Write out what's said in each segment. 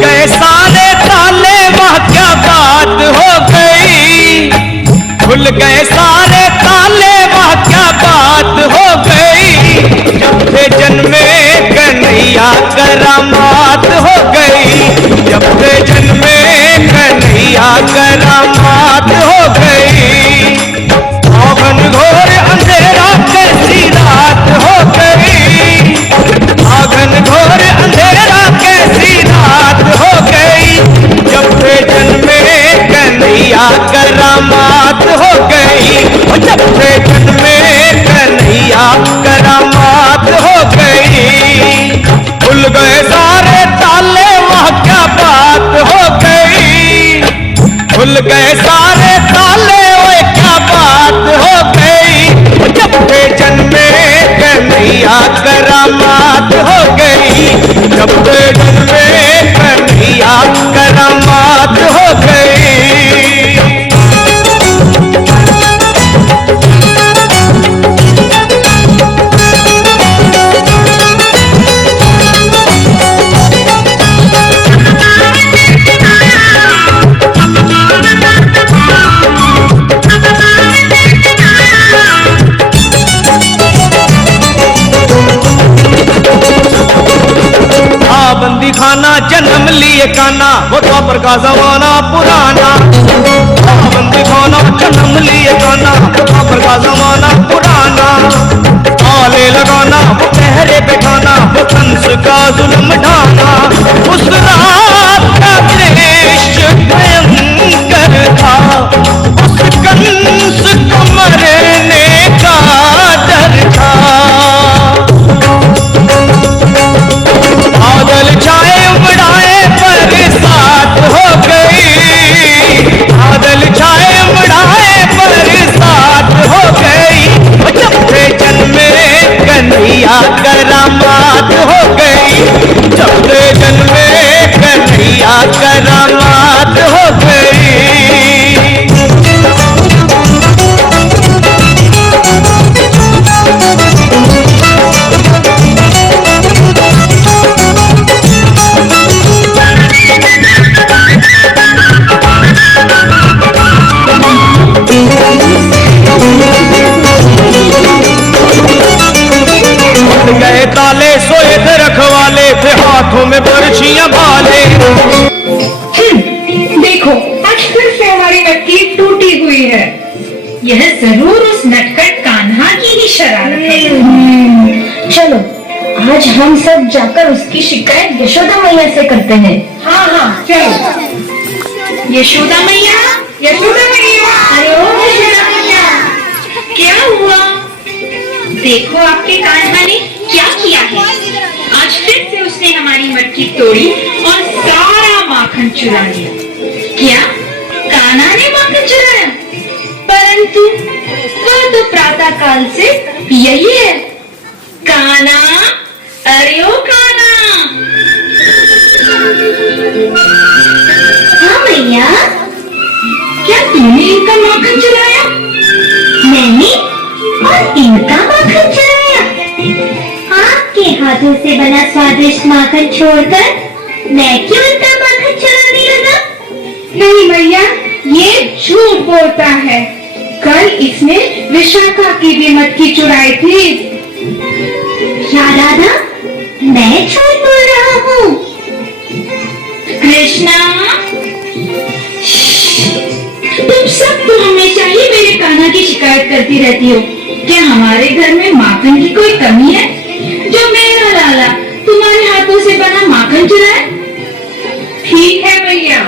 गए सारे ताले, वह क्या बात हो गई। खुल गए सारे ताले, वह क्या बात हो गई। जब से जन्मे कन्हैया करामात हो गई। जब से जन्मे कन्हैया करामात हो गई। आंगन घोर अंधेरा कैसी रात हो गई। आंगन घोर अंधेरा कैसी रात हो गई। जब से जन्मे कन्हैया करामात हो गई। जब से जन्मे कन्हैया करामात हो गई। खुल गए सारे ताले, वह क्या बात हो गई। खुल गए सारे ताले, वह क्या बात हो गई। जब से जन्मे कन्हैया करामात हो गई। जब से जन्मे कन्हैया करामात हो गई। बंदी खाना जन्म लिए काना, वो द्वापर का जमाना पुराना। बंदी खाना जन्म लिए काना, वो द्वापर का जमाना पुराना। आले लगाना, वो पहरे बैठाना, वो कंस का जुल्म ढाना। उस रात का दृश्य भयंकर था, उस कंस को मरने का डर था। बादल छाए उमड़ाए बरसात हो गई। बादल छाए उमड़ाए बरसात हो गई। जब से जन्मे कन्हैया करामात हो गई। जब से जन्मे कन्हैया करामात हो गई। गए ताले, सोए थे रखवाले, थे हाथों में बरछियां भाले। देखो आज फिर से हमारी लकीर टूटी हुई है। यह जरूर उस नटखट कान्हा की ही शरारत है। चलो आज हम सब जाकर उसकी शिकायत यशोदा मैया से करते हैं। हाँ हाँ चलो। यशोदा मैया, यशोदा मैया, अरे ओ यशोदा मैया, क्या हुआ? देखो आपके कान्हा ने क्या किया है। आज फिर से उसने हमारी मटकी तोड़ी और सारा माखन चुरा लिया। क्या कान्हा ने माखन चुराया? परंतु वह तो प्रातः काल से यही है। कान्हा, अरे ओ कान्हा। हाँ मैया, क्या तूने इनका माखन चुराया? मैंने और इनका माखन चुराया? आपके हाथों से बना स्वादिष्ट माखन छोड़कर मैं क्यों इनका माखन चुराने लगा? नहीं मैया, ये झूठ बोलता है। कल इसने विशाखा की भी मटकी चुराई थी। क्या राधा, मैं झूठ बोल रहा हूँ? कृष्णा, तुम सब तो हमेशा ही मेरे कान्हा की शिकायत करती रहती हो। क्या हमारे घर में माखन की कोई कमी है जो मेरा लाला तुम्हारे हाथों से बना माखन चुराए? ठीक है भैया,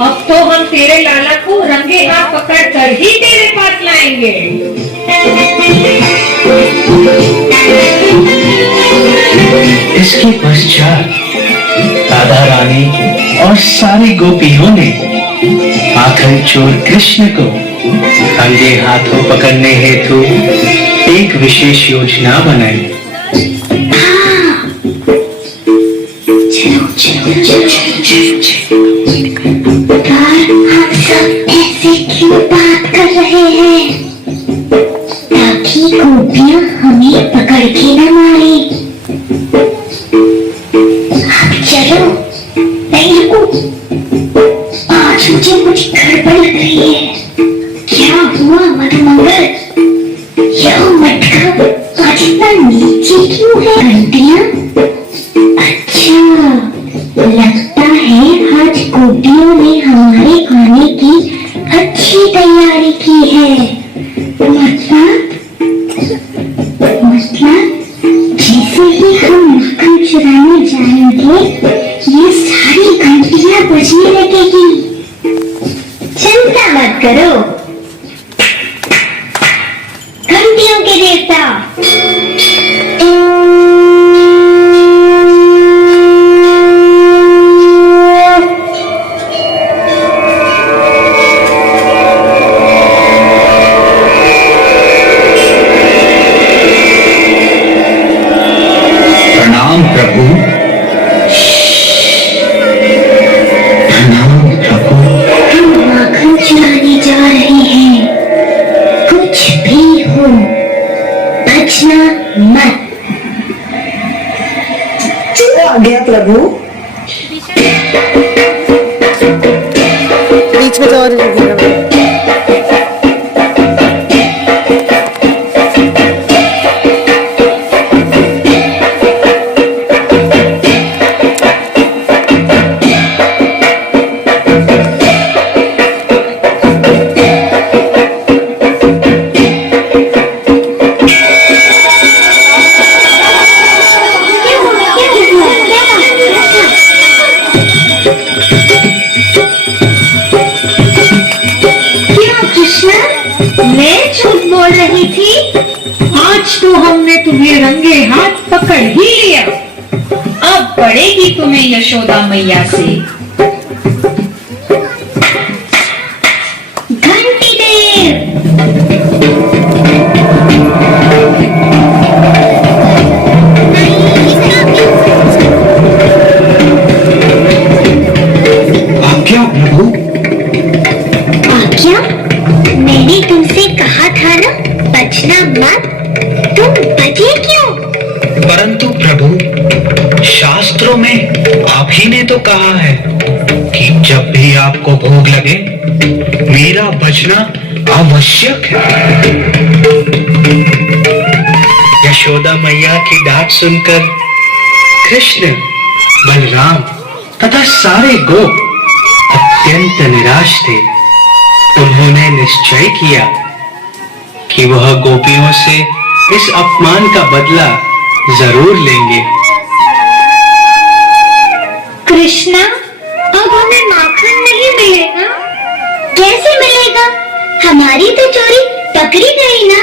अब तो हम तेरे लाला को रंगे हाथ पकड़ कर ही तेरे पास लाएंगे। इसके पश्चात राधा रानी और सारी गोपियों ने माखन चोर कृष्ण को रंगे हाथों पकड़ने हेतु एक विशेष योजना बनाई। हम सब ऐसे क्यों बात कर रहे हैं? ताकि गोपियां हमें पकड़ के न मारे। अब चलो, नहीं ये सारी घंटियां बजने लगेगी। चिंता मत करो घंटियों के देवता। प्रणाम प्रभु, प्रणाम प्रभु। हम माखन चुराने जा रहे हैं। कुछ भी हो बचना मत। आ गया प्रभु। बीच में तो और मैं झूठ बोल रही थी। आज तो हमने तुम्हें रंगे हाथ पकड़ ही लिया। अब पड़ेगी तुम्हें यशोदा मैया से। घंटी देव आज्ञा प्रभु। आज्ञा? मैंने तुमसे कहा था ना बचना मत। तुम बचे क्यों? परंतु प्रभु, शास्त्रों में आप ही ने तो कहा है कि जब भी आपको भोग लगे मेरा बचना आवश्यक है। यशोदा मैया की डांट सुनकर कृष्ण, बलराम तथा सारे गोप अत्यंत निराश थे। उन्होंने निश्चय किया कि वह गोपियों से इस अपमान का बदला जरूर लेंगे। कृष्णा, अब हमें माखन नहीं मिलेगा। कैसे मिलेगा? हमारी तो चोरी पकड़ी गई ना।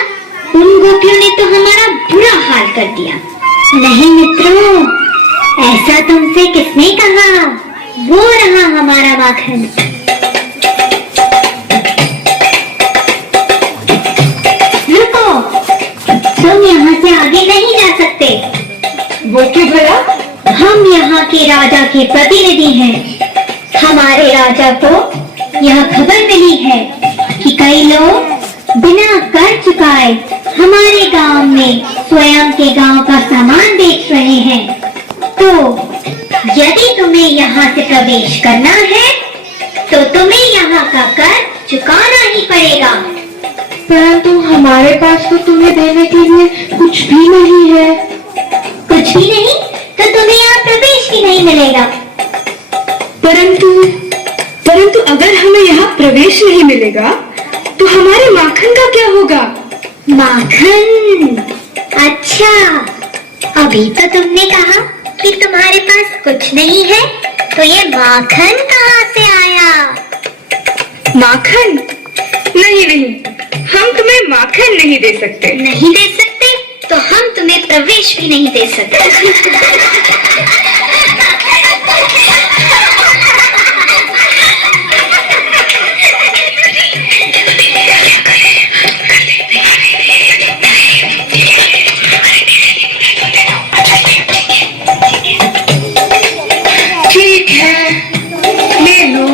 उन गोपियों ने तो हमारा बुरा हाल कर दिया। नहीं मित्रों, ऐसा तुमसे किसने कहा? वो रहा हमारा माखन। रुको, तुम यहाँ से आगे नहीं जा सकते। वो क्यों भला? हम यहाँ के राजा के प्रतिनिधि हैं। हमारे राजा को यह खबर मिली है कि कई लोग बिना कर चुकाए हमारे गांव में स्वयं के गांव का सामान बेच रहे हैं। तो यदि तुम्हें यहाँ से प्रवेश करना है तो तुम्हें यहाँ का कर चुकाना ही पड़ेगा। परंतु हमारे पास तो तुम्हें देने के लिए कुछ भी नहीं है। कुछ भी नहीं तो तुम्हें यहाँ प्रवेश भी नहीं मिलेगा। परंतु अगर हमें यहाँ प्रवेश नहीं मिलेगा तो हमारे माखन का क्या होगा? माखन? अच्छा, अभी तो तुमने कहा कि तुम्हारे पास कुछ नहीं है, तो ये माखन कहाँ से आया? माखन? नहीं, हम तुम्हें माखन नहीं दे सकते। नहीं दे सकते तो हम तुम्हें प्रवेश भी नहीं दे सकते। ठीक है, ले लो।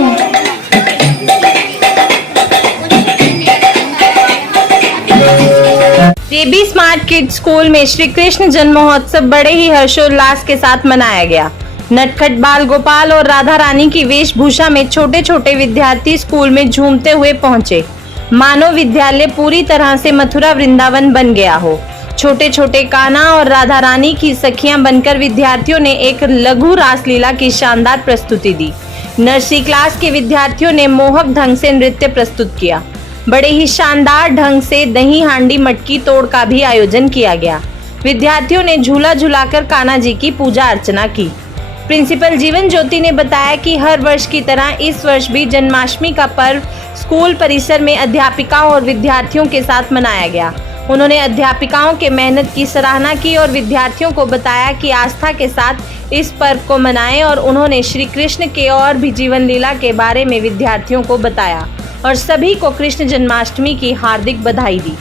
जेबी स्मार्ट किड्स स्कूल में श्री कृष्ण जन्म महोत्सव बड़े ही हर्षोल्लास के साथ मनाया गया। नटखट बाल गोपाल और राधा रानी की वेशभूषा में छोटे छोटे विद्यार्थी स्कूल में झूमते हुए पहुंचे। मानो विद्यालय पूरी तरह से मथुरा वृंदावन बन गया हो। छोटे छोटे कान्हा और राधा रानी की सखियां बनकर विद्यार्थियों ने एक लघु रासलीला की शानदार प्रस्तुति दी। नर्सरी क्लास के विद्यार्थियों ने मोहक ढंग से नृत्य प्रस्तुत किया। बड़े ही शानदार ढंग से दही हांडी मटकी तोड़ का भी आयोजन किया गया। विद्यार्थियों ने झूला झुलाकर कान्हा जी की पूजा अर्चना की। प्रिंसिपल जीवन ज्योति ने बताया कि हर वर्ष की तरह इस वर्ष भी जन्माष्टमी का पर्व स्कूल परिसर में अध्यापिकाओं और विद्यार्थियों के साथ मनाया गया। उन्होंने अध्यापिकाओं के मेहनत की सराहना की और विद्यार्थियों को बताया कि आस्था के साथ इस पर्व को मनाएं और उन्होंने श्री कृष्ण के और भी जीवन लीला के बारे में विद्यार्थियों को बताया और सभी को कृष्ण जन्माष्टमी की हार्दिक बधाई दी।